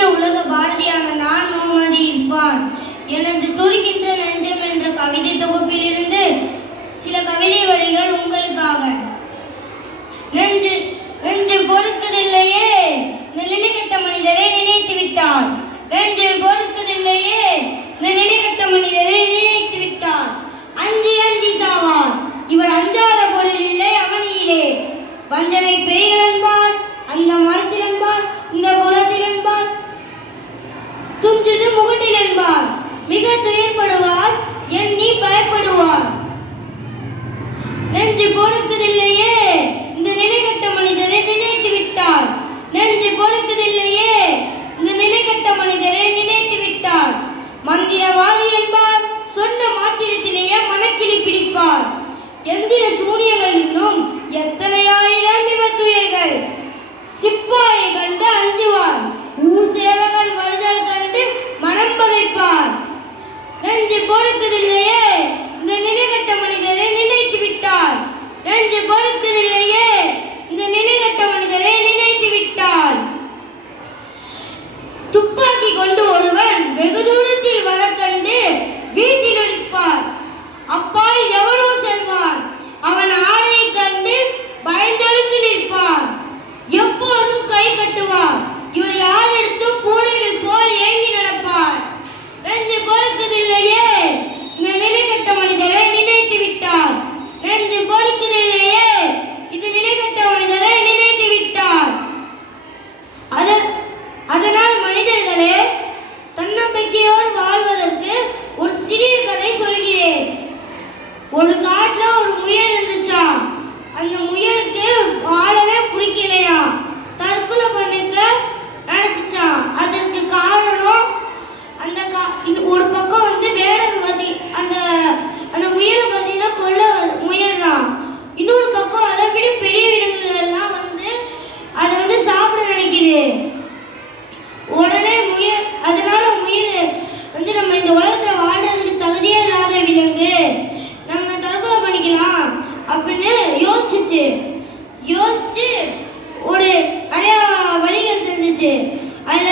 நவீன உலக பாரதியான நான் முகமது இர்ஃபான் எனது துடிக்கின்ற நெஞ்சம் என்ற கவிதை தொகுப்பிலிருந்து சில கவிதை வரிகள் உங்களுக்காக. நெஞ்சு நெஞ்சு பொறுக்கதில்லையே, நிலைகட்ட மனிதரை நினைத்து விட்டார். நெஞ்சு பொறுக்கதில்லையே, நிலைகட்ட மனிதரை நினைத்து விட்டார். அஞ்சி அஞ்சி சாவார், இவர் அஞ்சாத பொருள் இல்லை அவனியிலே. வஞ்சனை பேய்கள் என்பார், அந்த மரத்தில் என்பார், இந்த குலத்தில் என்பார், துஞ்சுது முகட்டில் என்பார். மிக துயர்படுவார், எண்ணி பயப்படுவார். நெஞ்சு பொறுக்கதில்லையே, இந்த நிலைகட்ட மனிதரை நினைத்து விட்டார். நெஞ்சு பொறுக்கதில்லையே, இந்த நிலைகட்ட மனிதரை நினைத்து விட்டார். மந்திரவாதி என்பார், சொன்ன மாத்திரத்திலேயே மனக்கிளி பிடிப்பார். எந்திர சூனியங்கள் இன்னும் எத்தனை ஆயிரம் இவர் துயர்கள். சிப்பாயை கண்டு அஞ்சுவார், ஊர் சேவகன் வருதல் கண்டு மனம் பதைப்பார். நெஞ்சு பொறுக்கதில்லையே, இந்த நிலைகட்ட மனிதரை நினைத்து விட்டார். நெஞ்சு பொறுக்கதில்லையே, இந்த நிலைகட்ட மனிதரை நினைத்து விட்டார். துப்பாக்கி கொண்டு ஒருவன் வெகு தூரத்தில் வர கண்டு வீட்டில் ஒழிப்பார். அப்பால் எவனோ செல்வான், அவன் ஆடையை கண்டு பயந்தெழுந்து நிற்பார். எப்போதும் கை கட்டுவார், இவர் யாரிடத்தும் பூனைகள் போல் ஏங்கி நடப்பார். நெஞ்சு பொறுக்கதில்லையே, இந்த நிலைகட்ட மனிதரை நினைத்து விட்டார். நெஞ்சு பொறுக்கதில்லையே, இந்த நிலைகட்ட மனிதரை நினைத்து விட்டார். அதனால் மனிதர்களே, தன்னம்பிக்கையோடு வாழ்வதற்கு ஒரு சிறிய கதை சொல்கிறேன். ஒரு காட்டுல ஒரு முயல் இருந்துச்சா. அந்த முயலுக்கு வாழவே பிடிக்கலையா, தற்கொலை பண்ணிக்க நினைச்சான். அதற்கு காரணம் ஒரு பக்கம் வேடன் பத்தி அந்த முயலை பார்த்தீங்கன்னா கொல்ல முயல்றான். இன்னொரு பக்கம் அதை விட பெரிய விலங்குகள் எல்லாம் அதை சாப்பிட நினைக்குது. உடனே அதனால முயல் நம்ம இந்த உலகத்துல வாழ்றதுக்கு தகுதியே இல்லாத விலங்கு, நம்ம தற்கொலை பண்ணிக்கலாம் அப்படின்னு யோசிச்சு ஒரு நிறைய வழிகள் தெரிஞ்சிச்சு. அதுல